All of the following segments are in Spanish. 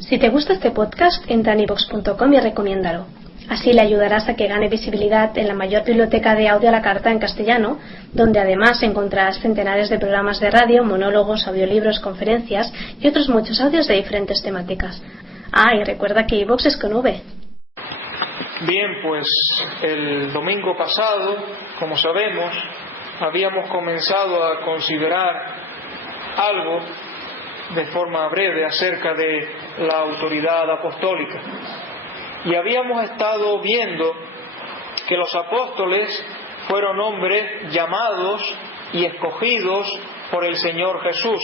Si te gusta este podcast, entra en iVoox.com y recomiéndalo. Así le ayudarás a que gane visibilidad en la mayor biblioteca de audio a la carta en castellano, donde además encontrarás centenares de programas de radio, monólogos, audiolibros, conferencias y otros muchos audios de diferentes temáticas. Ah, y recuerda que iVoox es con V. Bien, pues el domingo pasado, como sabemos, habíamos comenzado a considerar algo de forma breve acerca de la autoridad apostólica. Y habíamos estado viendo que los apóstoles fueron hombres llamados y escogidos por el Señor Jesús.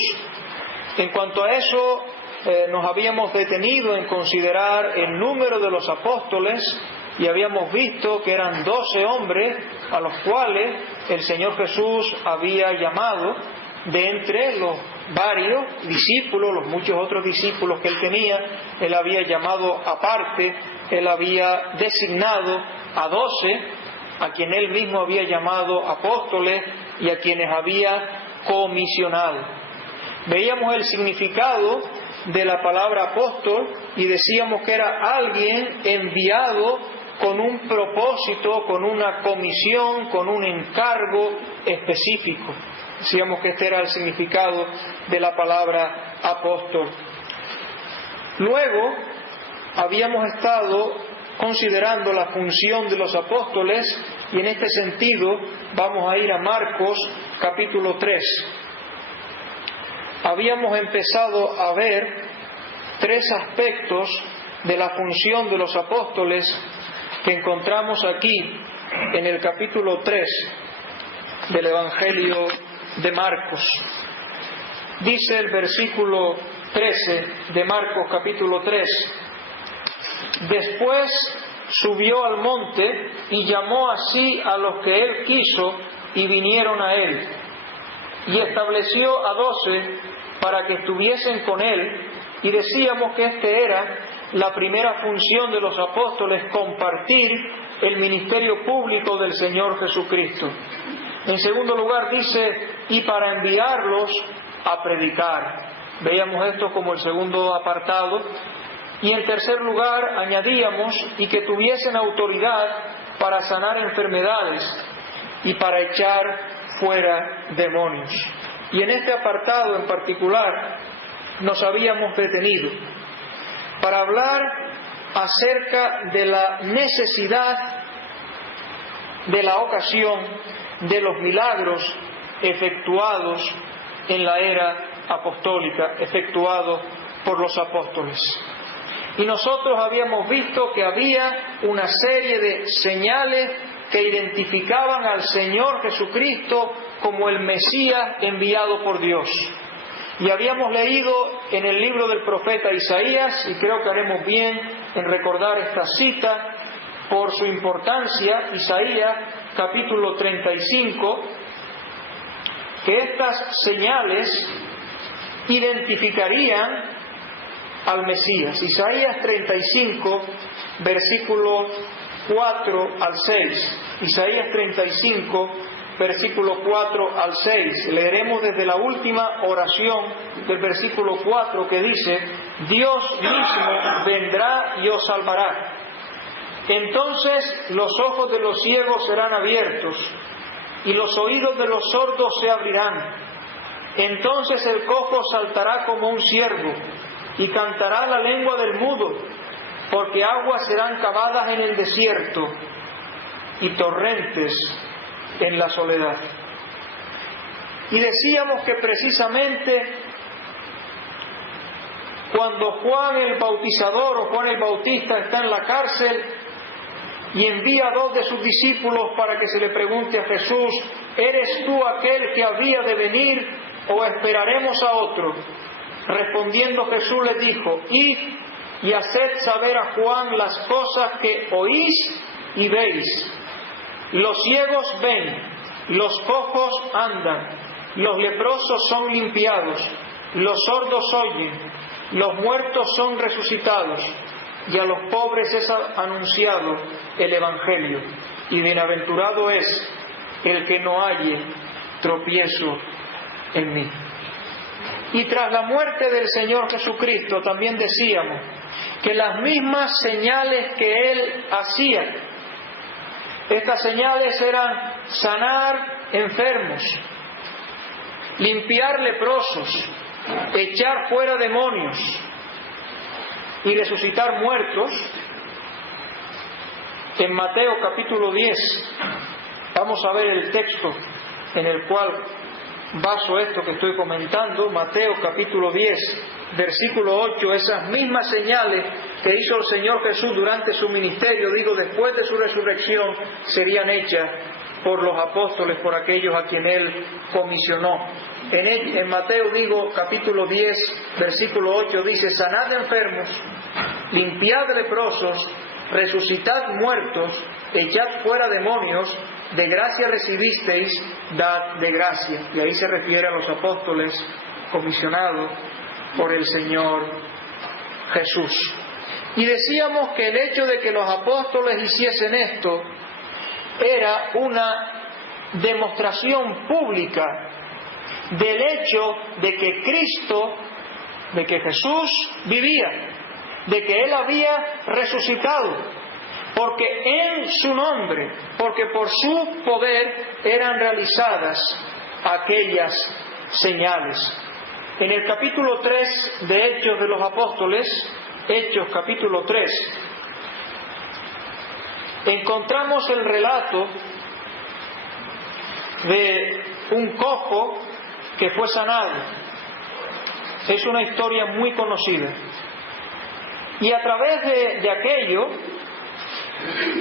En cuanto a eso, nos habíamos detenido en considerar el número de los apóstoles y habíamos visto que eran 12 hombres a los cuales el Señor Jesús había llamado de entre los varios discípulos, los muchos otros discípulos que él tenía. Él había llamado aparte, él había designado a 12, a quien él mismo había llamado apóstoles y a quienes había comisionado. Veíamos el significado de la palabra apóstol y decíamos que era alguien enviado con un propósito, con una comisión, con un encargo específico. Decíamos que este era el significado de la palabra apóstol. Luego habíamos estado considerando la función de los apóstoles y en este sentido vamos a ir a Marcos capítulo 3. Habíamos empezado a ver 3 aspectos de la función de los apóstoles que encontramos aquí en el capítulo 3 del Evangelio de Marcos. Dice el versículo 13 de Marcos capítulo 3: Después subió al monte y llamó así a los que él quiso y vinieron a él. Y estableció a 12 para que estuviesen con él, y decíamos que este era la primera función de los apóstoles, compartir el ministerio público del Señor Jesucristo. En segundo lugar dice, y para enviarlos a predicar. Veíamos esto como el segundo apartado. Y en tercer lugar añadíamos, y que tuviesen autoridad para sanar enfermedades y para echar fuera demonios. Y en este apartado en particular nos habíamos detenido para hablar acerca de la necesidad de la ocasión de los milagros efectuados en la era apostólica, efectuados por los apóstoles. Y nosotros habíamos visto que había una serie de señales que identificaban al Señor Jesucristo como el Mesías enviado por Dios. Y habíamos leído en el libro del profeta Isaías, y creo que haremos bien en recordar esta cita por su importancia, Isaías capítulo 35, que estas señales identificarían al Mesías. Isaías 35, versículo 4 al 6. Isaías 35, versículo 4 al 6. Leeremos desde la última oración del versículo 4 que dice: Dios mismo vendrá y os salvará. Entonces los ojos de los ciegos serán abiertos y los oídos de los sordos se abrirán. Entonces el cojo saltará como un ciervo y cantará la lengua del mudo, porque aguas serán cavadas en el desierto y torrentes en la soledad. Y decíamos que precisamente cuando Juan el Bautizador o Juan el Bautista está en la cárcel y envía a 2 de sus discípulos para que se le pregunte a Jesús: ¿eres tú aquel que había de venir o esperaremos a otro? Respondiendo Jesús les dijo: id y haced saber a Juan las cosas que oís y veis. Los ciegos ven, los cojos andan, los leprosos son limpiados, los sordos oyen, los muertos son resucitados, y a los pobres es anunciado el Evangelio. Y bienaventurado es el que no halle tropiezo en mí. Y tras la muerte del Señor Jesucristo también decíamos que las mismas señales que Él hacía, estas señales eran sanar enfermos, limpiar leprosos, echar fuera demonios y resucitar muertos. En Mateo capítulo 10, vamos a ver el texto en el cual baso esto que estoy comentando. Mateo capítulo 10, versículo 8, esas mismas señales que hizo el Señor Jesús durante su ministerio, después de su resurrección, serían hechas por los apóstoles, por aquellos a quien Él comisionó. En Mateo capítulo 10, versículo 8 dice: sanad enfermos, limpiad leprosos, resucitad muertos, echad fuera demonios, de gracia recibisteis, dad de gracia. Y ahí se refiere a los apóstoles comisionados por el Señor Jesús. Y decíamos que el hecho de que los apóstoles hiciesen esto era una demostración pública del hecho de que Cristo, de que Jesús vivía, de que Él había resucitado, porque en su nombre, porque por su poder eran realizadas aquellas señales. En el capítulo 3 de Hechos de los Apóstoles, Hechos capítulo 3, encontramos el relato de un cojo que fue sanado. Es una historia muy conocida. Y a través de aquello,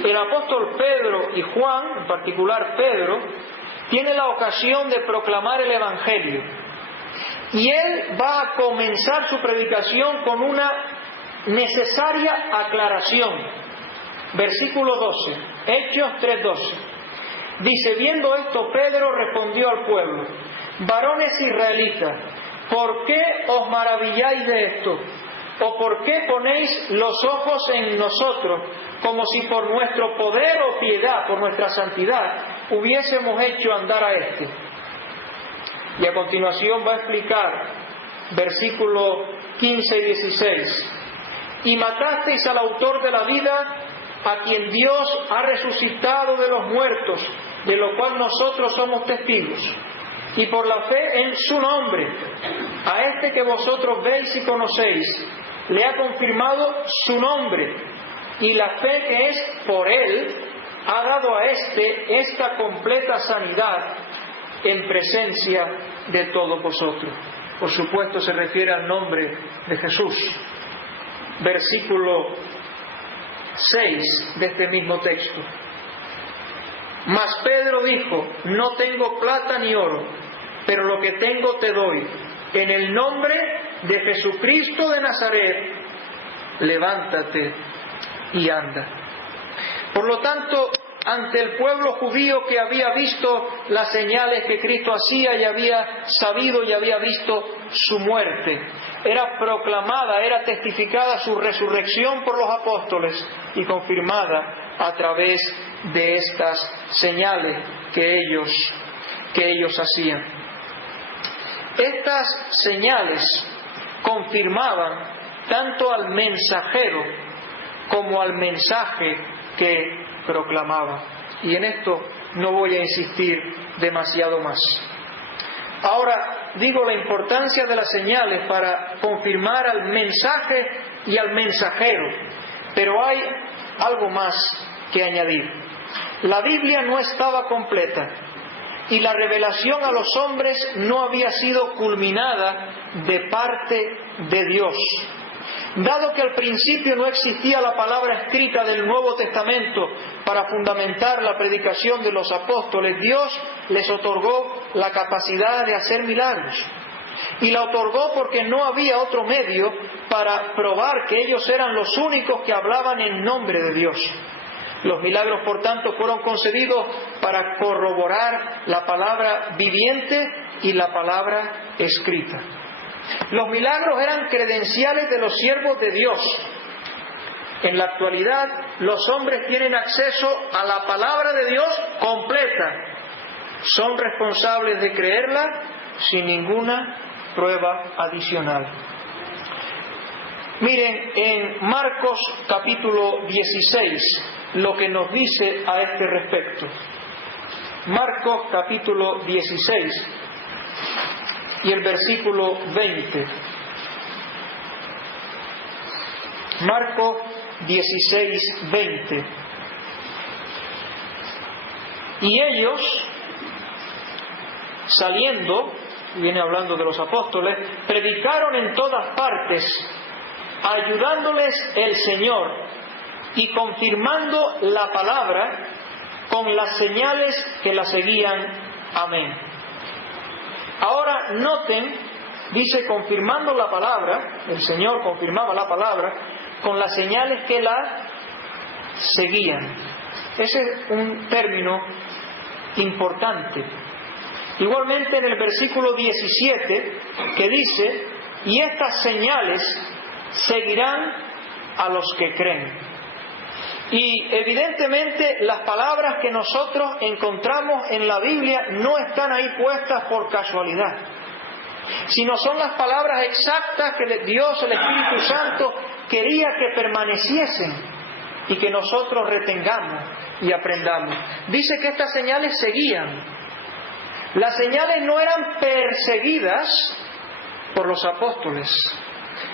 el apóstol Pedro y Juan, en particular Pedro, tiene la ocasión de proclamar el Evangelio. Y él va a comenzar su predicación con una necesaria aclaración. Versículo 12, Hechos 3:12. Dice: viendo esto, Pedro respondió al pueblo: varones israelitas, ¿por qué os maravilláis de esto? ¿O por qué ponéis los ojos en nosotros, como si por nuestro poder o piedad, por nuestra santidad, hubiésemos hecho andar a éste? Y a continuación va a explicar, versículos 15 y 16. Y matasteis al autor de la vida, a quien Dios ha resucitado de los muertos, de lo cual nosotros somos testigos. Y por la fe en su nombre, a este que vosotros veis y conocéis, le ha confirmado su nombre, y la fe que es por él ha dado a éste esta completa sanidad en presencia de todos vosotros. Por supuesto se refiere al nombre de Jesús. Versículo 6 de este mismo texto. Mas Pedro dijo: no tengo plata ni oro, pero lo que tengo te doy. En el nombre de Jesucristo de Nazaret, levántate y anda. Por lo tanto, ante el pueblo judío que había visto las señales que Cristo hacía y había sabido y había visto su muerte, era proclamada, era testificada su resurrección por los apóstoles y confirmada a través de estas señales que ellos hacían. Estas señales confirmaban tanto al mensajero como al mensaje que proclamaba. Y en esto no voy a insistir demasiado más. Ahora digo la importancia de las señales para confirmar al mensaje y al mensajero, pero hay algo más que añadir. La Biblia no estaba completa y la revelación a los hombres no había sido culminada de parte de Dios. Dado que al principio no existía la palabra escrita del Nuevo Testamento para fundamentar la predicación de los apóstoles, Dios les otorgó la capacidad de hacer milagros. Y la otorgó porque no había otro medio para probar que ellos eran los únicos que hablaban en nombre de Dios. Los milagros, por tanto, fueron concedidos para corroborar la palabra viviente y la palabra escrita. Los milagros eran credenciales de los siervos de Dios. En la actualidad, los hombres tienen acceso a la palabra de Dios completa. Son responsables de creerla sin ninguna prueba adicional. Miren, en Marcos capítulo 16, lo que nos dice a este respecto. Marcos capítulo 16 y el versículo 20. Marcos 16, 20. Y ellos, saliendo, viene hablando de los apóstoles, predicaron en todas partes, ayudándoles el Señor y confirmando la palabra con las señales que la seguían. Amén. Ahora noten, dice confirmando la palabra, el Señor confirmaba la palabra con las señales que la seguían. Ese es un término importante. Igualmente en el versículo 17, que dice, y estas señales seguirán a los que creen. Y evidentemente las palabras que nosotros encontramos en la Biblia no están ahí puestas por casualidad, sino son las palabras exactas que Dios, el Espíritu Santo, quería que permaneciesen y que nosotros retengamos y aprendamos. Dice que estas señales seguían. Las señales no eran perseguidas por los apóstoles.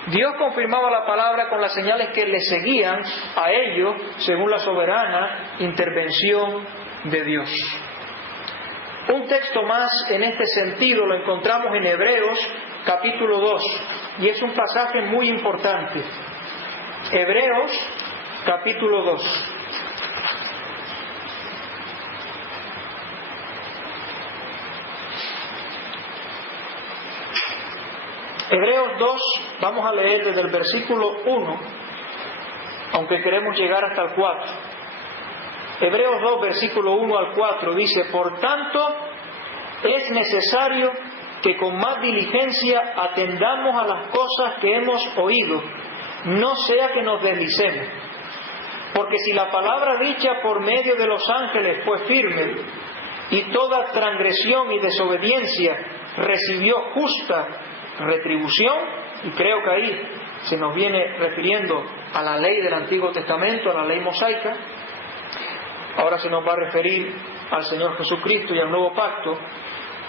Dios confirmaba la palabra con las señales que le seguían a ellos según la soberana intervención de Dios. Un texto más en este sentido lo encontramos en Hebreos capítulo 2 y es un pasaje muy importante. Hebreos capítulo 2. Hebreos 2, vamos a leer desde el versículo 1, aunque queremos llegar hasta el 4. Hebreos 2, versículo 1 al 4 dice, por tanto, es necesario que con más diligencia atendamos a las cosas que hemos oído, no sea que nos deslicemos. Porque si la palabra dicha por medio de los ángeles fue firme, y toda transgresión y desobediencia recibió justa retribución, y creo que ahí se nos viene refiriendo a la ley del Antiguo Testamento, a la ley mosaica, ahora se nos va a referir al Señor Jesucristo y al nuevo pacto.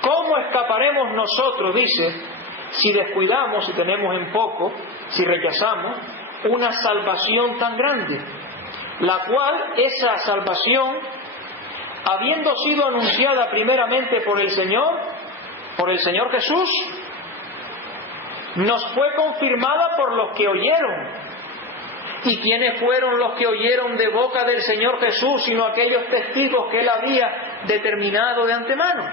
¿Cómo escaparemos nosotros, dice, si descuidamos, si tenemos en poco, si rechazamos una salvación tan grande? La cual, esa salvación, habiendo sido anunciada primeramente por el Señor Jesús, nos fue confirmada por los que oyeron. ¿Y quiénes fueron los que oyeron de boca del Señor Jesús, sino aquellos testigos que Él había determinado de antemano?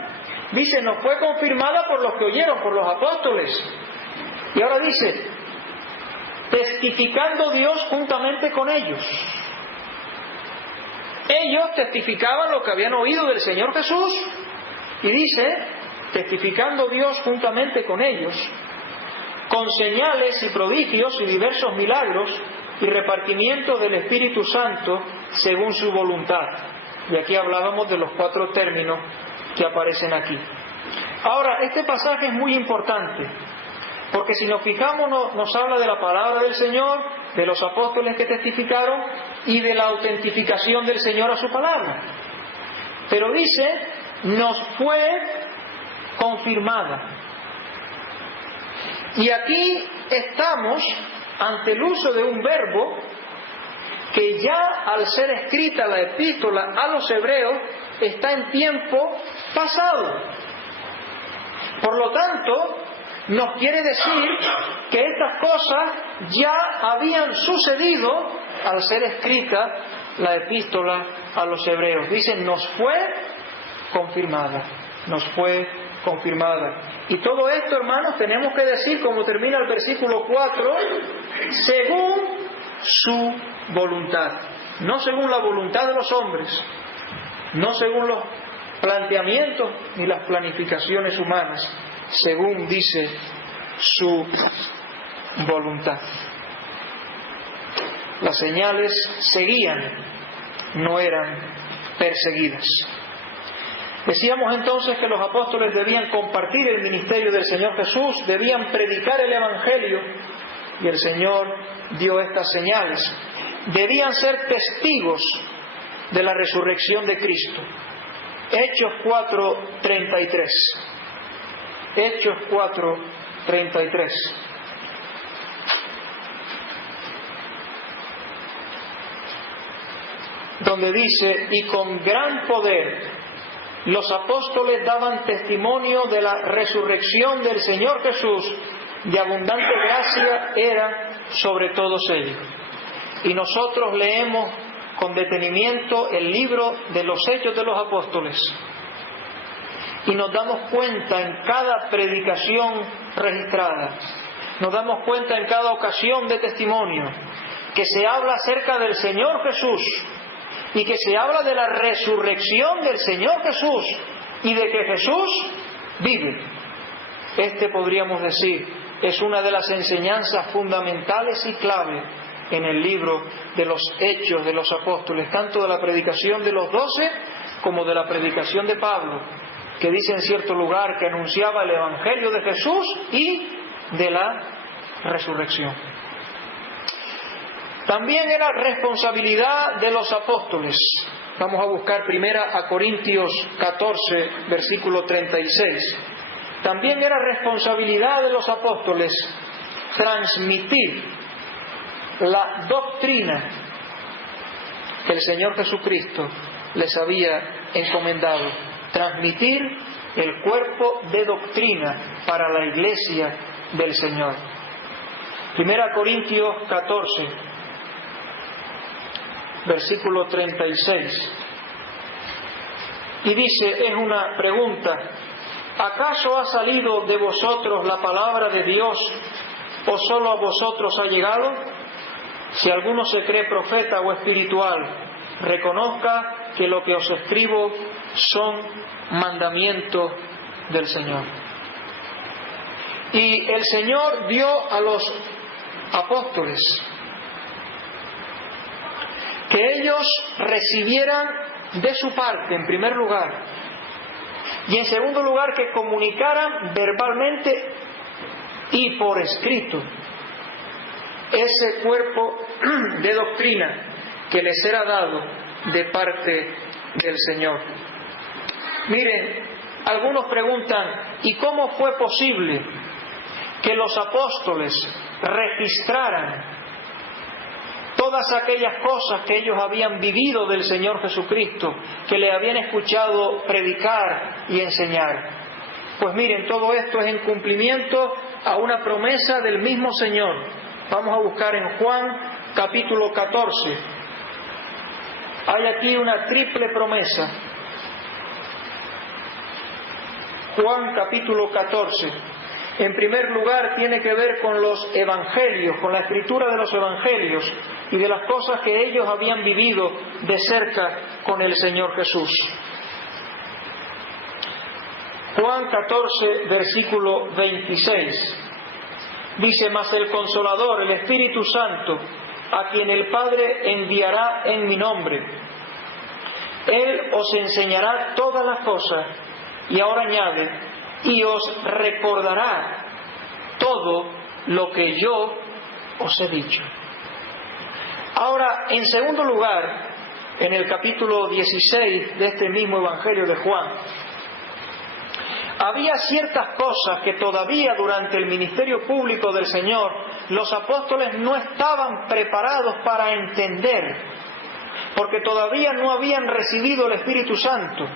Dice, nos fue confirmada por los que oyeron, por los apóstoles. Y ahora dice, testificando Dios juntamente con ellos. Ellos testificaban lo que habían oído del Señor Jesús. Y dice, testificando Dios juntamente con ellos, con señales y prodigios y diversos milagros y repartimiento del Espíritu Santo según su voluntad. Y aquí hablábamos de los 4 términos que aparecen aquí. Ahora, este pasaje es muy importante, porque si nos fijamos nos habla de la palabra del Señor, de los apóstoles que testificaron y de la autentificación del Señor a su palabra. Pero dice, nos fue confirmada. Y aquí estamos ante el uso de un verbo que ya al ser escrita la epístola a los hebreos está en tiempo pasado. Por lo tanto, nos quiere decir que estas cosas ya habían sucedido al ser escrita la epístola a los hebreos. Dicen, nos fue confirmada, nos fue confirmada. Y todo esto, hermanos, tenemos que decir, como termina el versículo 4, según su voluntad. No según la voluntad de los hombres, no según los planteamientos ni las planificaciones humanas, según dice su voluntad. Las señales seguían, no eran perseguidas. Decíamos entonces que los apóstoles debían compartir el ministerio del Señor Jesús, debían predicar el Evangelio, y el Señor dio estas señales. Debían ser testigos de la resurrección de Cristo. Hechos 4:33. Hechos 4:33. Donde dice: y con gran poder los apóstoles daban testimonio de la resurrección del Señor Jesús, de abundante gracia era sobre todos ellos. Y nosotros leemos con detenimiento el libro de los Hechos de los Apóstoles y nos damos cuenta en cada predicación registrada, nos damos cuenta en cada ocasión de testimonio que se habla acerca del Señor Jesús y que se habla de la resurrección del Señor Jesús y de que Jesús vive. Podríamos decir, es una de las enseñanzas fundamentales y clave en el libro de los Hechos de los Apóstoles, tanto de la predicación de los 12 como de la predicación de Pablo, que dice en cierto lugar que anunciaba el Evangelio de Jesús y de la resurrección. También era responsabilidad de los apóstoles. Vamos a buscar 1 Corintios 14, versículo 36. También era responsabilidad de los apóstoles transmitir la doctrina que el Señor Jesucristo les había encomendado. Transmitir el cuerpo de doctrina para la iglesia del Señor. 1 Corintios 14, versículo 36. Y dice, es una pregunta: ¿acaso ha salido de vosotros la palabra de Dios o solo a vosotros ha llegado? Si alguno se cree profeta o espiritual, reconozca que lo que os escribo son mandamientos del Señor. Y el Señor dio a los apóstoles que ellos recibieran de su parte, en primer lugar, y en segundo lugar que comunicaran verbalmente y por escrito ese cuerpo de doctrina que les era dado de parte del Señor. Miren, algunos preguntan, ¿y cómo fue posible que los apóstoles registraran todas aquellas cosas que ellos habían vivido del Señor Jesucristo, que le habían escuchado predicar y enseñar? Pues miren, todo esto es en cumplimiento a una promesa del mismo Señor. Vamos a buscar en Juan capítulo 14. Hay aquí una triple promesa. Juan capítulo 14. En primer lugar tiene que ver con los evangelios, con la escritura de los evangelios y de las cosas que ellos habían vivido de cerca con el Señor Jesús. Juan 14, versículo 26. Dice, mas el Consolador, el Espíritu Santo, a quien el Padre enviará en mi nombre, Él os enseñará todas las cosas, y ahora añade, y os recordará todo lo que yo os he dicho. Ahora, en segundo lugar, en el capítulo 16 de este mismo Evangelio de Juan, había ciertas cosas que todavía durante el ministerio público del Señor los apóstoles no estaban preparados para entender, porque todavía no habían recibido el Espíritu Santo.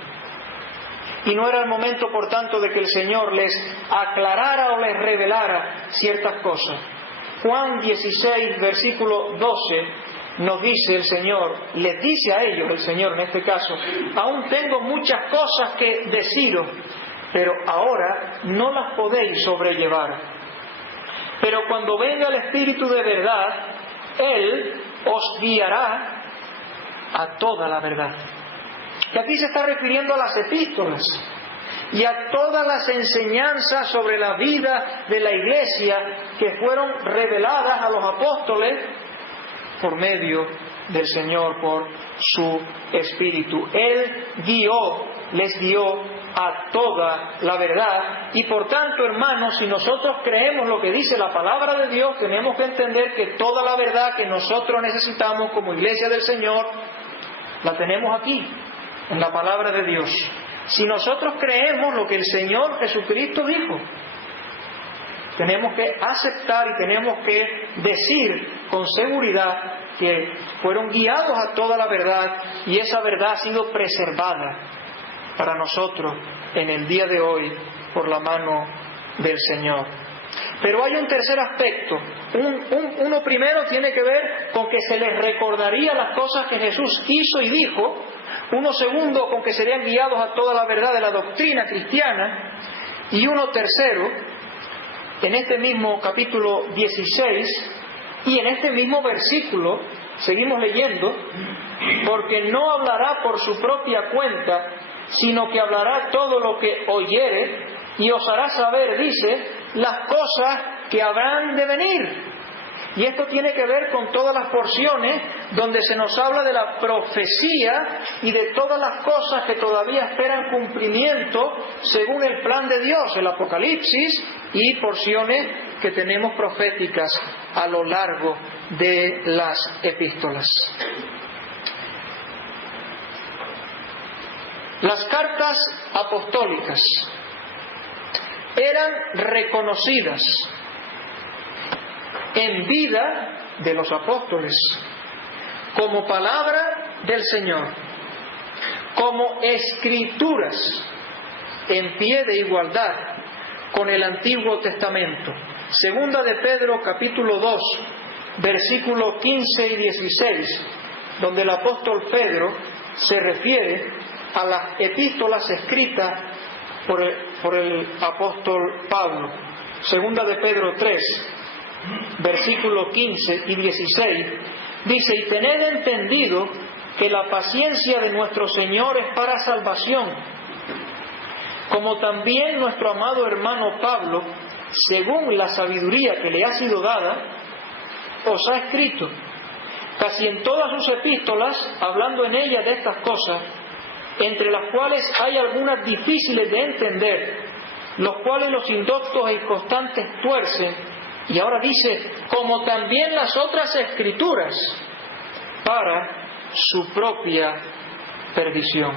Y no era el momento, por tanto, de que el Señor les aclarara o les revelara ciertas cosas. Juan 16, versículo 12, nos dice el Señor, les dice a ellos el Señor en este caso, aún tengo muchas cosas que deciros, pero ahora no las podéis sobrellevar. Pero cuando venga el Espíritu de verdad, Él os guiará a toda la verdad. Y aquí se está refiriendo a las epístolas y a todas las enseñanzas sobre la vida de la iglesia que fueron reveladas a los apóstoles por medio del Señor, por su Espíritu. Él guió les dio a toda la verdad. Y por tanto, hermanos, si nosotros creemos lo que dice la palabra de Dios, tenemos que entender que toda la verdad que nosotros necesitamos como iglesia del Señor, la tenemos aquí, en la palabra de Dios. Si nosotros creemos lo que el Señor Jesucristo dijo, tenemos que aceptar y tenemos que decir con seguridad que fueron guiados a toda la verdad y esa verdad ha sido preservada para nosotros en el día de hoy por la mano del Señor. Pero hay un tercer aspecto. Uno primero tiene que ver con que se les recordaría las cosas que Jesús hizo y dijo. Uno segundo con que serían guiados a toda la verdad de la doctrina cristiana. Y uno tercero, en este mismo capítulo 16 y en este mismo versículo, seguimos leyendo, porque no hablará por su propia cuenta, sino que hablará todo lo que oyere y os hará saber, dice, las cosas que habrán de venir. Y esto tiene que ver con todas las porciones donde se nos habla de la profecía y de todas las cosas que todavía esperan cumplimiento según el plan de Dios, el Apocalipsis y porciones que tenemos proféticas a lo largo de las epístolas. Las cartas apostólicas eran reconocidas en vida de los apóstoles como palabra del Señor, como escrituras en pie de igualdad con el Antiguo Testamento. Segunda de Pedro capítulo 2, versículos 15 y 16, donde el apóstol Pedro se refiere a las epístolas escritas por el apóstol Pablo. Segunda de Pedro 3, versículos 15 y 16, dice: y tened entendido que la paciencia de nuestro Señor es para salvación, como también nuestro amado hermano Pablo, según la sabiduría que le ha sido dada, os ha escrito, casi en todas sus epístolas, hablando en ellas de estas cosas, entre las cuales hay algunas difíciles de entender, los cuales los indoctos e inconstantes tuercen. Y ahora dice, como también las otras escrituras, para su propia perdición.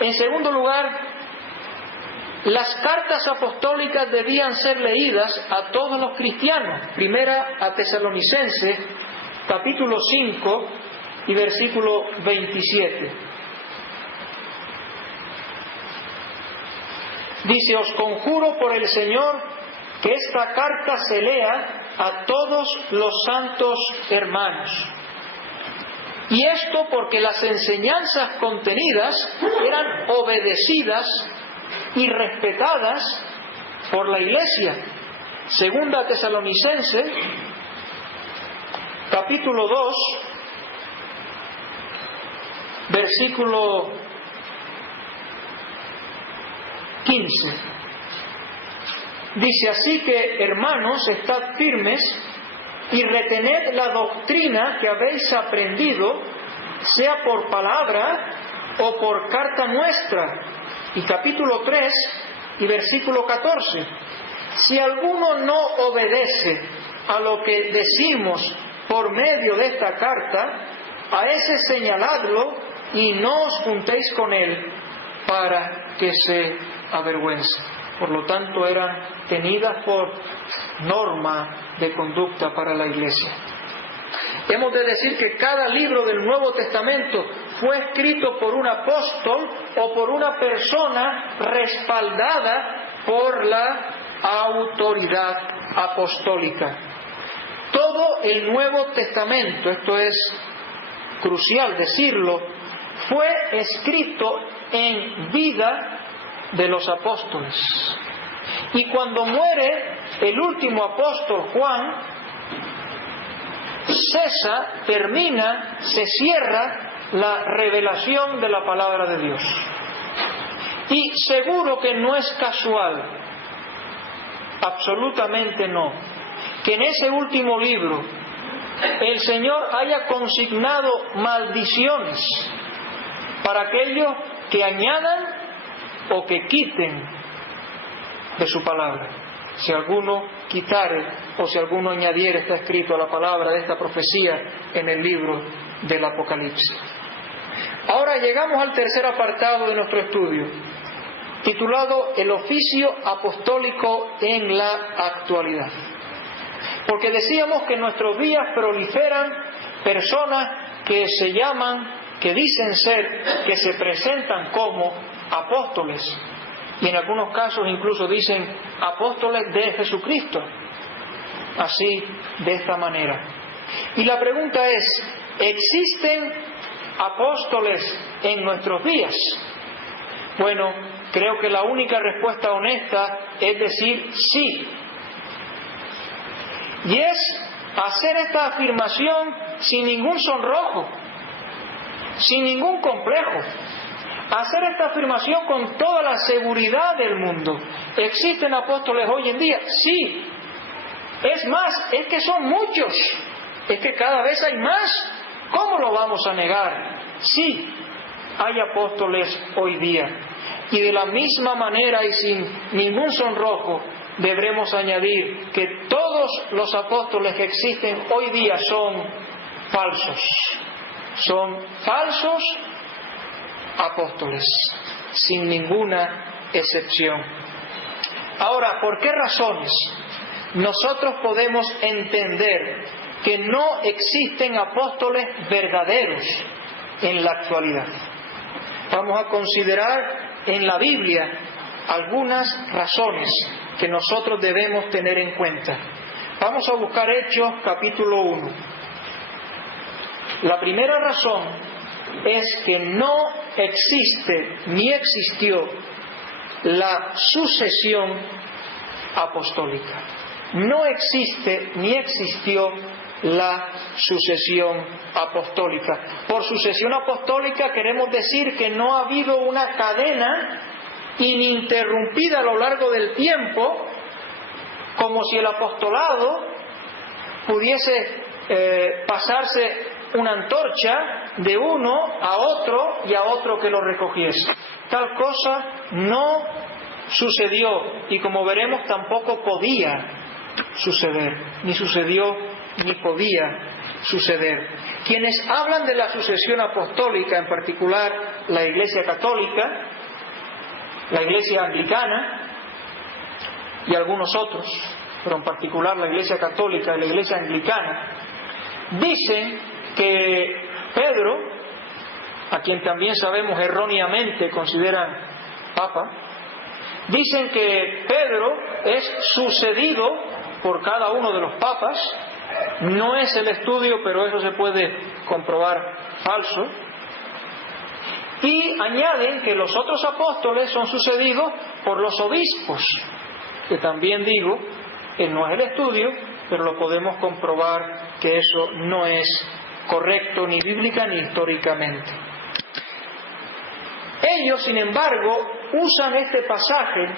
En segundo lugar, las cartas apostólicas debían ser leídas a todos los cristianos. Primera a Tesalonicenses, capítulo 5 y versículo 27. Dice: os conjuro por el Señor que esta carta se lea a todos los santos hermanos. Y esto porque las enseñanzas contenidas eran obedecidas y respetadas por la Iglesia. Segunda Tesalonicenses, capítulo 2, versículo 15. Dice: así que, hermanos, estad firmes y retened la doctrina que habéis aprendido, sea por palabra o por carta nuestra. Y capítulo 3 y versículo 14. Si alguno no obedece a lo que decimos por medio de esta carta, a ese señaladlo y no os juntéis con él para que se avergüence. Por lo tanto, eran tenidas por norma de conducta para la Iglesia. Hemos de decir que cada libro del Nuevo Testamento fue escrito por un apóstol o por una persona respaldada por la autoridad apostólica. Todo el Nuevo Testamento, esto es crucial decirlo, fue escrito en vida de los apóstoles. Y cuando muere el último apóstol Juan, cesa, termina, se cierra la revelación de la palabra de Dios. Y seguro que no es casual, absolutamente no, que en ese último libro el Señor haya consignado maldiciones para aquellos que añadan o que quiten de su palabra. Si alguno quitare o si alguno añadiere, está escrito a la palabra de esta profecía en el libro del Apocalipsis. Ahora llegamos al tercer apartado de nuestro estudio, titulado El oficio apostólico en la actualidad. Porque decíamos que en nuestros días proliferan personas que se llaman, que dicen ser, que se presentan como apóstoles, y en algunos casos incluso dicen apóstoles de Jesucristo, así, de esta manera. Y la pregunta es, ¿existen apóstoles en nuestros días? Bueno, creo que la única respuesta honesta es decir sí. Y es hacer esta afirmación sin ningún sonrojo, sin ningún complejo. Hacer esta afirmación con toda la seguridad del mundo. ¿Existen apóstoles hoy en día? Sí. Es más, es que son muchos. Es que cada vez hay más. ¿Cómo lo vamos a negar? Sí, hay apóstoles hoy día. Y de la misma manera y sin ningún sonrojo, deberemos añadir que todos los apóstoles que existen hoy día son falsos. Son falsos apóstoles, sin ninguna excepción. Ahora, ¿por qué razones nosotros podemos entender que no existen apóstoles verdaderos en la actualidad? Vamos a considerar en la Biblia algunas razones que nosotros debemos tener en cuenta. Vamos a buscar Hechos capítulo 1. La primera razón es que no existe ni existió la sucesión apostólica. No existe ni existió la sucesión apostólica. Por sucesión apostólica queremos decir que no ha habido una cadena ininterrumpida a lo largo del tiempo, como si el apostolado pudiese pasarse una antorcha de uno a otro y a otro que lo recogiese. Tal cosa no sucedió y, como veremos, tampoco podía suceder, ni sucedió ni podía suceder. Quienes hablan de la sucesión apostólica, en particular la Iglesia Católica, la Iglesia Anglicana y algunos otros, pero en particular la Iglesia Católica y la Iglesia Anglicana, dicen que Pedro, a quien también sabemos erróneamente consideran papa, dicen que Pedro es sucedido por cada uno de los papas. No es el estudio, pero eso se puede comprobar falso. Y añaden que los otros apóstoles son sucedidos por los obispos, que también digo que no es el estudio, pero lo podemos comprobar que eso no es correcto ni bíblica ni históricamente. Ellos, sin embargo, usan este pasaje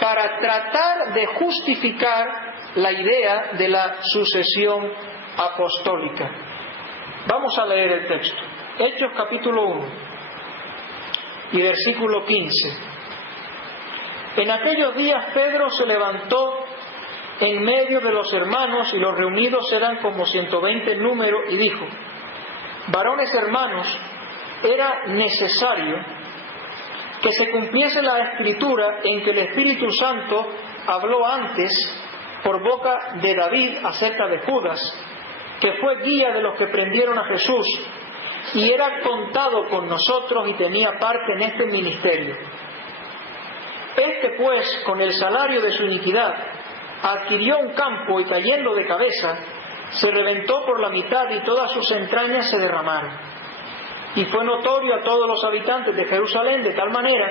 para tratar de justificar la idea de la sucesión apostólica. Vamos a leer el texto. Hechos capítulo 1 y versículo 15. En aquellos días Pedro se levantó en medio de los hermanos, y los reunidos eran como 120 en número, y dijo: varones hermanos, era necesario que se cumpliese la escritura en que el Espíritu Santo habló antes por boca de David acerca de Judas, que fue guía de los que prendieron a Jesús, y era contado con nosotros y tenía parte en este ministerio. Este pues, con el salario de su iniquidad, adquirió un campo y, cayendo de cabeza, se reventó por la mitad y todas sus entrañas se derramaron. Y fue notorio a todos los habitantes de Jerusalén, de tal manera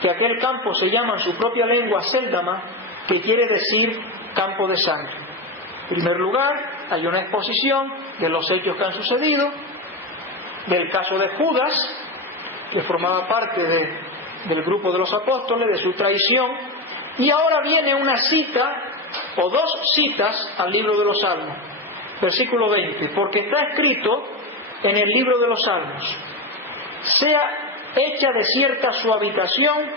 que aquel campo se llama en su propia lengua Séldama, que quiere decir campo de sangre. En primer lugar, hay una exposición de los hechos que han sucedido, del caso de Judas, que formaba parte del grupo de los apóstoles, de su traición, y ahora viene una cita o dos citas al libro de los Salmos. Versículo 20: porque está escrito en el libro de los Salmos: sea echa desierta su habitación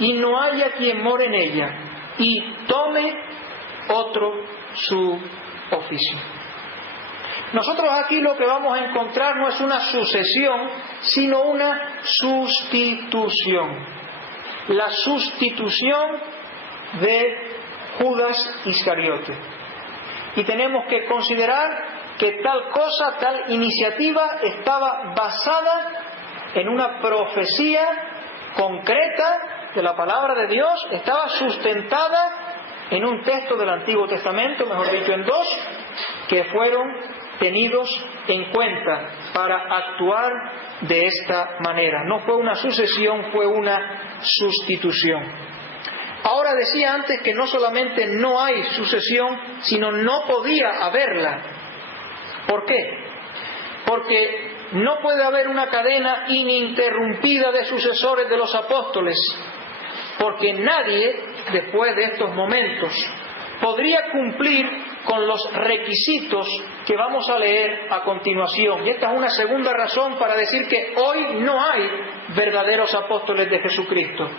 y no haya quien more en ella, y tome otro su oficio. Nosotros aquí lo que vamos a encontrar no es una sucesión, sino una sustitución. La sustitución de Judas Iscariote. Y tenemos que considerar que tal cosa, tal iniciativa estaba basada en una profecía concreta de la palabra de Dios, estaba sustentada en un texto del Antiguo Testamento, mejor dicho en dos, que fueron tenidos en cuenta para actuar de esta manera. No fue una sucesión, fue una sustitución. Ahora decía antes que no solamente no hay sucesión, sino no podía haberla. ¿Por qué? Porque no puede haber una cadena ininterrumpida de sucesores de los apóstoles, porque nadie, después de estos momentos, podría cumplir con los requisitos que vamos a leer a continuación. Y esta es una segunda razón para decir que hoy no hay verdaderos apóstoles de Jesucristo.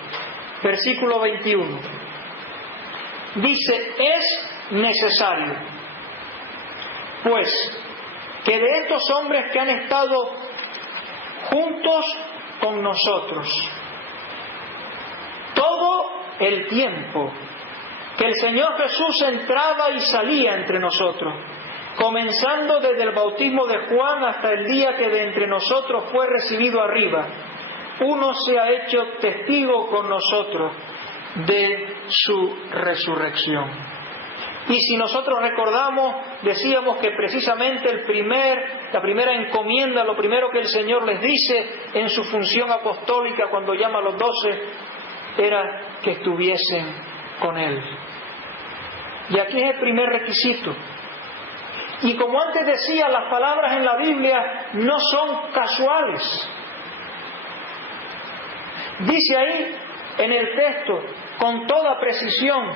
Versículo 21. Dice, es necesario, pues, que de estos hombres que han estado juntos con nosotros todo el tiempo que el Señor Jesús entraba y salía entre nosotros, comenzando desde el bautismo de Juan hasta el día que de entre nosotros fue recibido arriba, uno se ha hecho testigo con nosotros de su resurrección. Y si nosotros recordamos, decíamos que precisamente la primera encomienda, lo primero que el Señor les dice en su función apostólica cuando llama a los 12, era que estuviesen con Él. Y aquí es el primer requisito. Y como antes decía, las palabras en la Biblia no son casuales. Dice ahí en el texto, con toda precisión,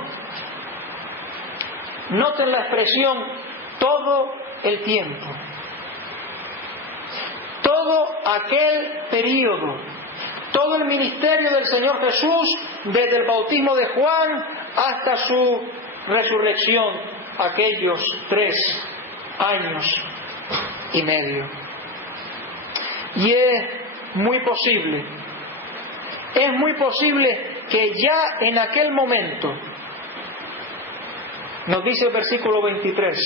noten la expresión todo el tiempo. Todo aquel periodo, todo el ministerio del Señor Jesús, desde el bautismo de Juan hasta su resurrección, aquellos 3 años y medio. Y es muy posible que ya en aquel momento, nos dice el versículo 23,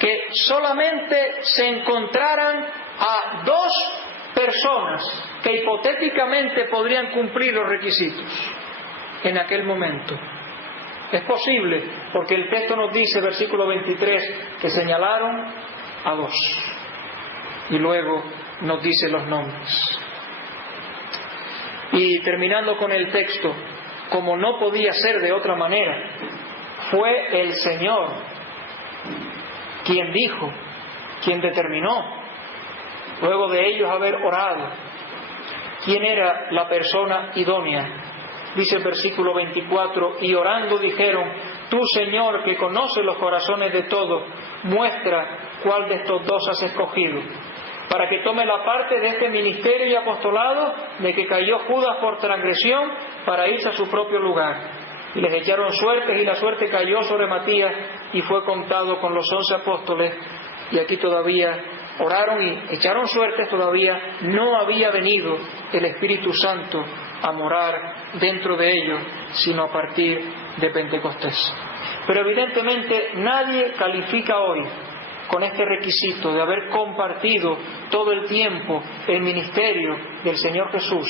que solamente se encontraran a 2 personas que hipotéticamente podrían cumplir los requisitos en aquel momento. Es posible, porque el texto nos dice, versículo 23, que señalaron a 2. Y luego nos dice los nombres. Y terminando con el texto, como no podía ser de otra manera, fue el Señor quien dijo, quien determinó, luego de ellos haber orado, quién era la persona idónea. Dice el versículo 24, y orando dijeron, tú Señor que conoces los corazones de todos, muestra cuál de estos 2 has escogido, para que tome la parte de este ministerio y apostolado de que cayó Judas por transgresión para irse a su propio lugar. Y les echaron suertes y la suerte cayó sobre Matías y fue contado con los 11 apóstoles. Y aquí todavía oraron y echaron suertes, todavía no había venido el Espíritu Santo a morar dentro de ellos, sino a partir de Pentecostés. Pero evidentemente nadie califica hoy con este requisito de haber compartido todo el tiempo el ministerio del Señor Jesús,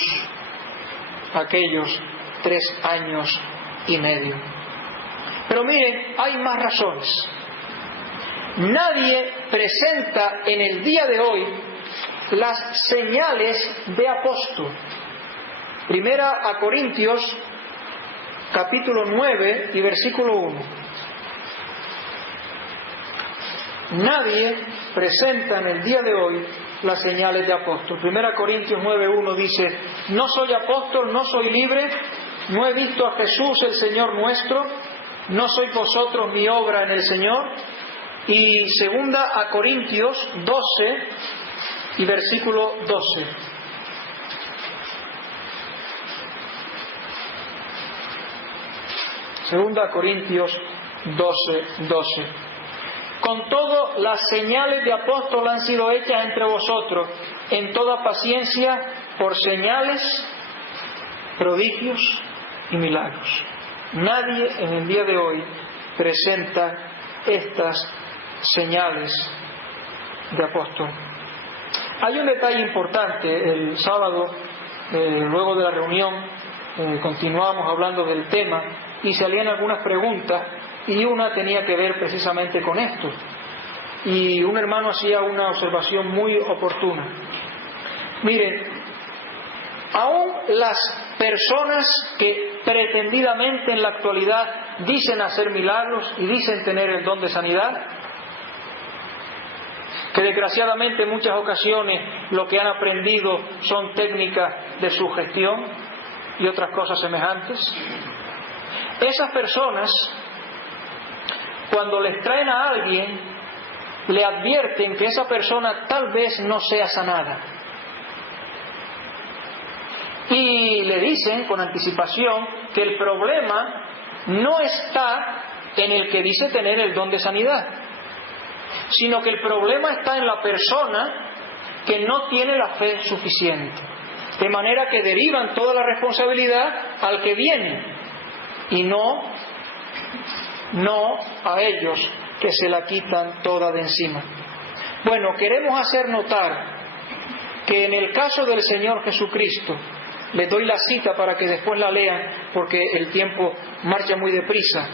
aquellos 3 años y medio. Pero miren, hay más razones. Nadie presenta en el día de hoy las señales de apóstol. Primera a Corintios, capítulo 9 y versículo 1. Nadie presenta en el día de hoy las señales de apóstol. Primera Corintios 9:1 dice, no soy apóstol, no soy libre, no he visto a Jesús el Señor nuestro, no sois vosotros mi obra en el Señor. Y segunda a Corintios 12 y versículo 12. 2 Corintios 12:12. Con todo, las señales de apóstol han sido hechas entre vosotros en toda paciencia por señales, prodigios y milagros. Nadie en el día de hoy presenta estas señales de apóstol. Hay un detalle importante. El sábado, luego de la reunión, continuamos hablando del tema y salían algunas preguntas y una tenía que ver precisamente con esto. Y un hermano hacía una observación muy oportuna. Miren, aún las personas que pretendidamente en la actualidad dicen hacer milagros y dicen tener el don de sanidad, que desgraciadamente en muchas ocasiones lo que han aprendido son técnicas de sugestión y otras cosas semejantes, esas personas, cuando les traen a alguien, le advierten que esa persona tal vez no sea sanada. Y le dicen con anticipación que el problema no está en el que dice tener el don de sanidad, sino que el problema está en la persona que no tiene la fe suficiente. De manera que derivan toda la responsabilidad al que viene y no a ellos, que se la quitan toda de encima. Bueno, queremos hacer notar que en el caso del Señor Jesucristo, les doy la cita para que después la lean porque el tiempo marcha muy deprisa.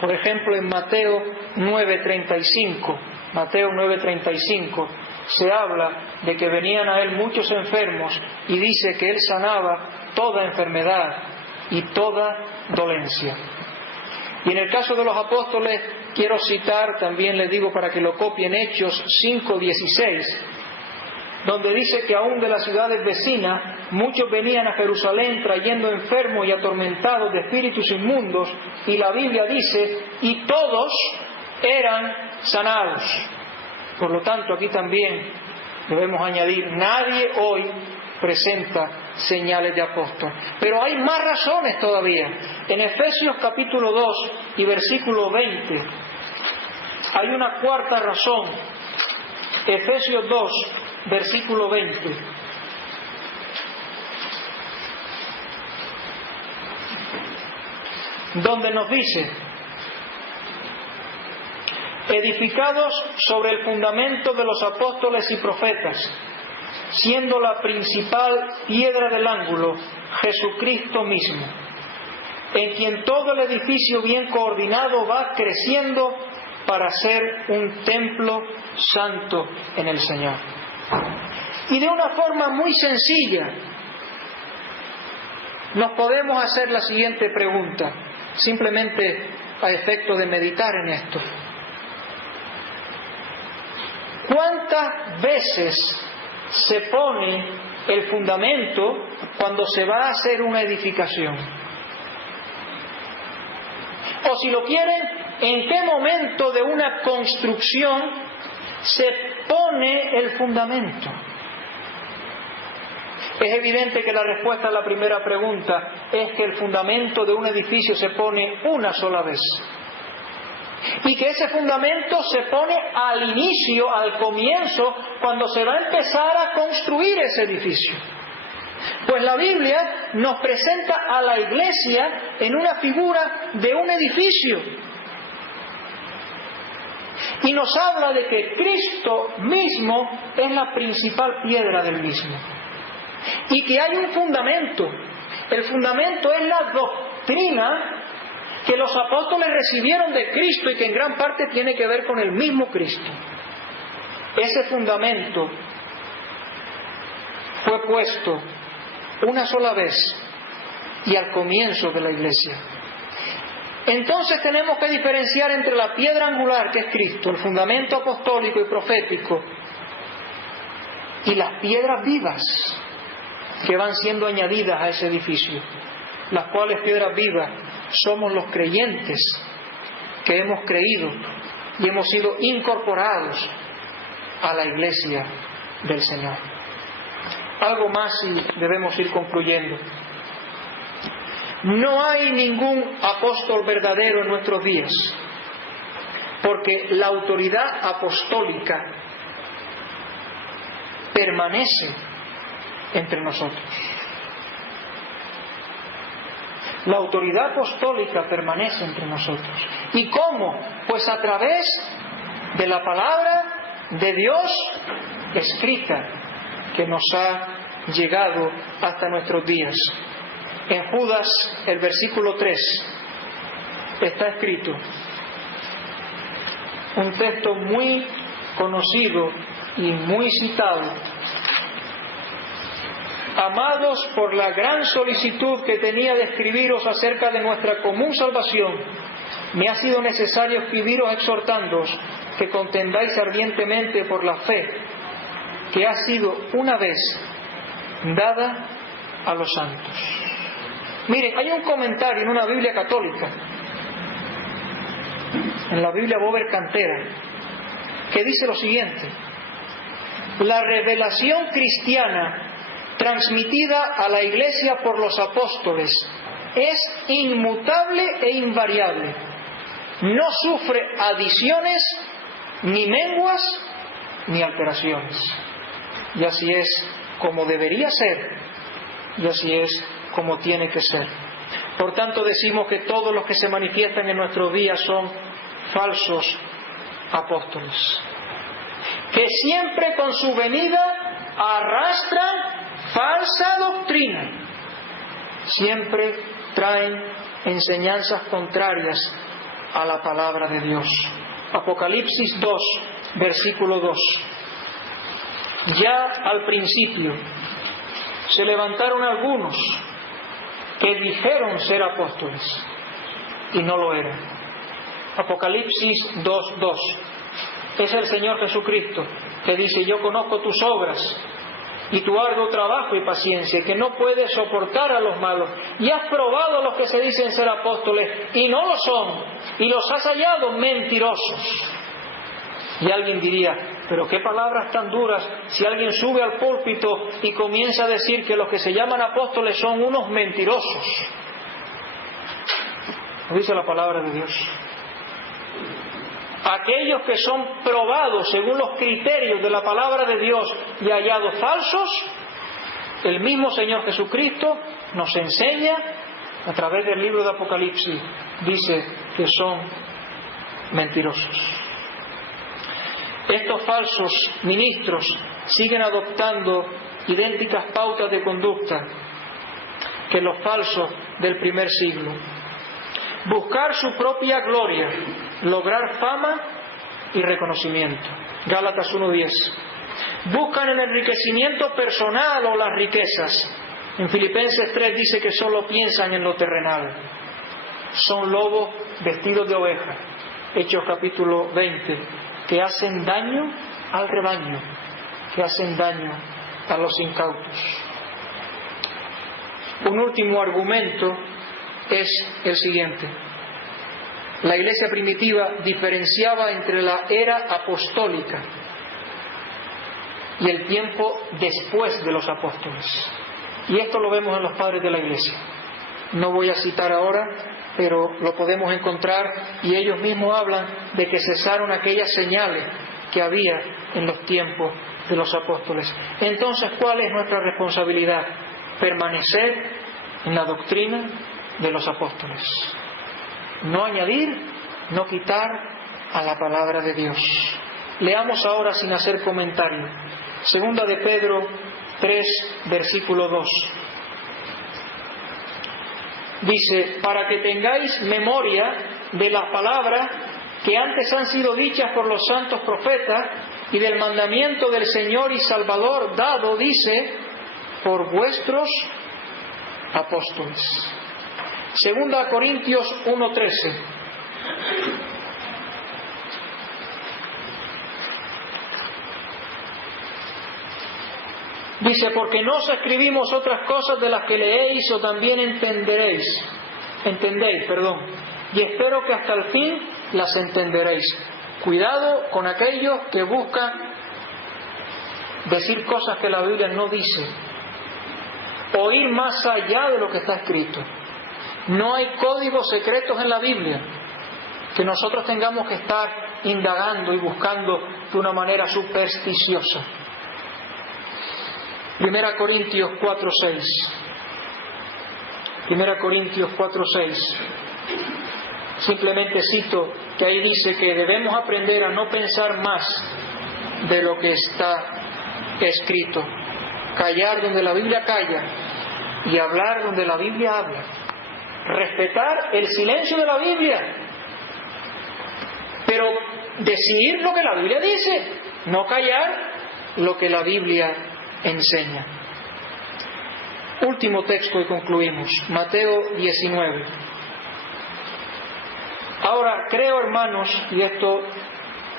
Por ejemplo, en Mateo 9:35 se habla de que venían a Él muchos enfermos y dice que Él sanaba toda enfermedad y toda dolencia. Y en el caso de los apóstoles, quiero citar, también les digo para que lo copien, Hechos 5:16, donde dice que aún de las ciudades vecinas muchos venían a Jerusalén trayendo enfermos y atormentados de espíritus inmundos, y la Biblia dice, y todos eran sanados. Por lo tanto, aquí también debemos añadir, nadie hoy presenta señales de apóstol. Pero hay más razones todavía. En Efesios capítulo 2 y versículo 20 hay una cuarta razón. Efesios 2, versículo 20. Donde nos dice, edificados sobre el fundamento de los apóstoles y profetas, siendo la principal piedra del ángulo Jesucristo mismo, en quien todo el edificio bien coordinado va creciendo para ser un templo santo en el Señor. Y de una forma muy sencilla nos podemos hacer la siguiente pregunta, simplemente a efecto de meditar en esto. ¿Cuántas veces se pone el fundamento cuando se va a hacer una edificación? O si lo quieren, ¿en qué momento de una construcción se pone el fundamento? Es evidente que la respuesta a la primera pregunta es que el fundamento de un edificio se pone una sola vez. Y que ese fundamento se pone al inicio, al comienzo, cuando se va a empezar a construir ese edificio. Pues la Biblia nos presenta a la iglesia en una figura de un edificio. Y nos habla de que Cristo mismo es la principal piedra del mismo. Y que hay un fundamento. El fundamento es la doctrina que los apóstoles recibieron de Cristo y que en gran parte tiene que ver con el mismo Cristo. Ese fundamento fue puesto una sola vez y al comienzo de la iglesia. Entonces tenemos que diferenciar entre la piedra angular, que es Cristo, el fundamento apostólico y profético, y las piedras vivas que van siendo añadidas a ese edificio, las cuales piedras vivas somos los creyentes que hemos creído y hemos sido incorporados a la iglesia del Señor. Algo más y debemos ir concluyendo. No hay ningún apóstol verdadero en nuestros días, porque la autoridad apostólica permanece entre nosotros. La autoridad apostólica permanece entre nosotros. ¿Y cómo? Pues a través de la palabra de Dios escrita que nos ha llegado hasta nuestros días. En Judas, el versículo 3, está escrito un texto muy conocido y muy citado. Amados, por la gran solicitud que tenía de escribiros acerca de nuestra común salvación, me ha sido necesario escribiros exhortándoos que contendáis ardientemente por la fe que ha sido una vez dada a los santos. Miren, hay un comentario en una Biblia católica, en la Biblia Bover Cantera, que dice lo siguiente: la revelación cristiana transmitida a la Iglesia por los apóstoles es inmutable e invariable. No sufre adiciones, ni menguas, ni alteraciones. Y así es como debería ser, y así es como tiene que ser. Por tanto, decimos que todos los que se manifiestan en nuestros días son falsos apóstoles, que siempre con su venida arrastran falsa doctrina, siempre traen enseñanzas contrarias a la palabra de Dios. Apocalipsis 2, versículo 2. Ya al principio se levantaron algunos que dijeron ser apóstoles y no lo eran. Apocalipsis 2, 2. Es el Señor Jesucristo que dice: yo conozco tus obras y tu arduo trabajo y paciencia, que no puedes soportar a los malos, y has probado a los que se dicen ser apóstoles y no lo son, y los has hallado mentirosos. Y alguien diría: pero qué palabras tan duras, si alguien sube al púlpito y comienza a decir que los que se llaman apóstoles son unos mentirosos. Lo dice la palabra de Dios. Aquellos que son probados según los criterios de la palabra de Dios y hallados falsos, el mismo Señor Jesucristo nos enseña a través del libro de Apocalipsis, dice que son mentirosos. Estos falsos ministros siguen adoptando idénticas pautas de conducta que los falsos del primer siglo. Buscar su propia gloria, lograr fama y reconocimiento. Gálatas 1:10. Buscan el enriquecimiento personal o las riquezas. En Filipenses 3 dice que solo piensan en lo terrenal. Son lobos vestidos de oveja. Hechos capítulo 20. Que hacen daño al rebaño, que hacen daño a los incautos. Un último argumento es el siguiente: la iglesia primitiva diferenciaba entre la era apostólica y el tiempo después de los apóstoles. Y esto lo vemos en los padres de la iglesia. No voy a citar ahora, pero lo podemos encontrar, y ellos mismos hablan de que cesaron aquellas señales que había en los tiempos de los apóstoles. Entonces, ¿cuál es nuestra responsabilidad? Permanecer en la doctrina de los apóstoles. No añadir, no quitar a la palabra de Dios. Leamos ahora sin hacer comentario. Segunda de Pedro 3, versículo 2. Dice: para que tengáis memoria de las palabras que antes han sido dichas por los santos profetas y del mandamiento del Señor y Salvador dado, dice, por vuestros apóstoles. Segunda Corintios 1:13. Dice: porque no os escribimos otras cosas de las que leéis o también entendéis, y espero que hasta el fin las entenderéis. Cuidado con aquellos que buscan decir cosas que la Biblia no dice, o ir más allá de lo que está escrito. No hay códigos secretos en la Biblia que nosotros tengamos que estar indagando y buscando de una manera supersticiosa. 1 Corintios 4:6. 1 Corintios 4:6. Simplemente cito que ahí dice que debemos aprender a no pensar más de lo que está escrito. Callar donde la Biblia calla y hablar donde la Biblia habla. Respetar el silencio de la Biblia, pero decir lo que la Biblia dice, no callar lo que la Biblia enseña. Último texto y concluimos, Mateo 19. Ahora, creo, hermanos, y esto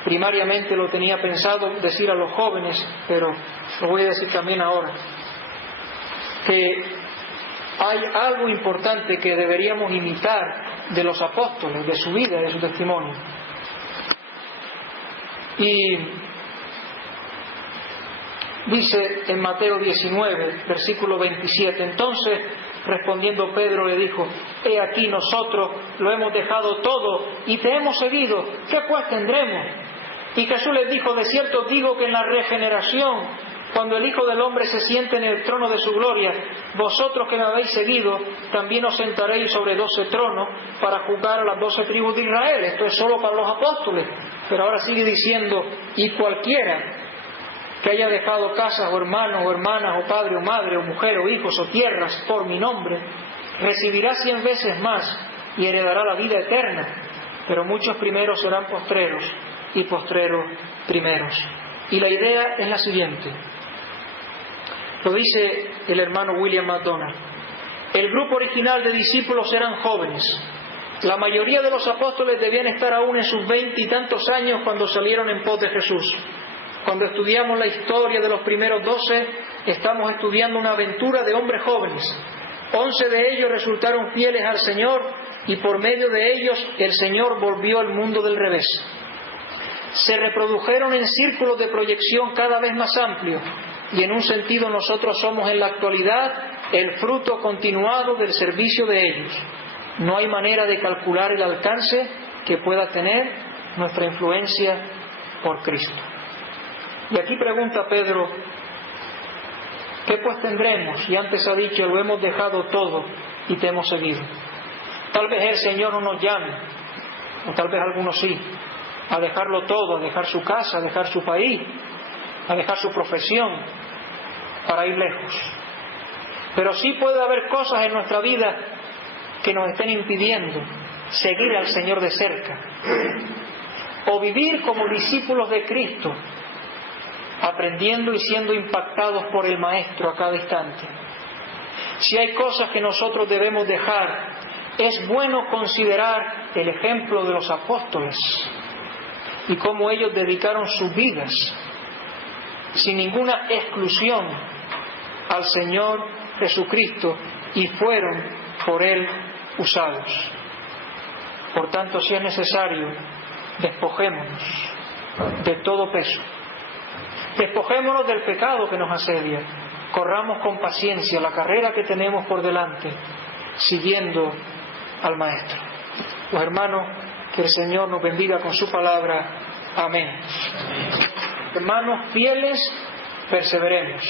primariamente lo tenía pensado decir a los jóvenes, pero lo voy a decir también ahora, que hay algo importante que deberíamos imitar de los apóstoles, de su vida, de su testimonio. Y dice en Mateo 19, versículo 27, entonces respondiendo Pedro le dijo, he aquí nosotros lo hemos dejado todo y te hemos seguido, ¿qué pues tendremos? Y Jesús les dijo, de cierto digo que en la regeneración, cuando el Hijo del Hombre se siente en el trono de su gloria, vosotros que me habéis seguido, también os sentaréis sobre 12 tronos para juzgar a las 12 tribus de Israel. Esto es solo para los apóstoles, pero ahora sigue diciendo, y cualquiera que haya dejado casas o hermanos o hermanas o padre o madre o mujer o hijos o tierras por mi nombre, recibirá 100 veces más y heredará la vida eterna. Pero muchos primeros serán postreros y postreros primeros. Y la idea es la siguiente. Lo dice el hermano William MacDonald. El grupo original de discípulos eran jóvenes. La mayoría de los apóstoles debían estar aún en sus 20 y tantos años cuando salieron en pos de Jesús. Cuando estudiamos la historia de los primeros 12, estamos estudiando una aventura de hombres jóvenes. 11 de ellos resultaron fieles al Señor y por medio de ellos el Señor volvió el mundo del revés. Se reprodujeron en círculos de proyección cada vez más amplios y en un sentido nosotros somos en la actualidad el fruto continuado del servicio de ellos. No hay manera de calcular el alcance que pueda tener nuestra influencia por Cristo. Y aquí pregunta Pedro, ¿qué pues tendremos? Y antes ha dicho, lo hemos dejado todo y te hemos seguido. Tal vez el Señor no nos llame, o tal vez algunos sí, a dejarlo todo, a dejar su casa, a dejar su país, a dejar su profesión, para ir lejos. Pero sí puede haber cosas en nuestra vida que nos estén impidiendo seguir al Señor de cerca, o vivir como discípulos de Cristo, aprendiendo y siendo impactados por el Maestro a cada instante. Si hay cosas que nosotros debemos dejar, es bueno considerar el ejemplo de los apóstoles y cómo ellos dedicaron sus vidas sin ninguna exclusión al Señor Jesucristo y fueron por Él usados. Por tanto, si es necesario, despojémonos de todo peso. Despojémonos del pecado que nos asedia. Corramos con paciencia la carrera que tenemos por delante, siguiendo al Maestro. Pues hermanos, que el Señor nos bendiga con su palabra. Amén. Hermanos fieles, perseveremos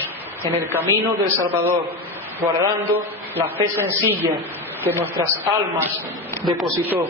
en el camino del Salvador, guardando la fe sencilla que nuestras almas depositó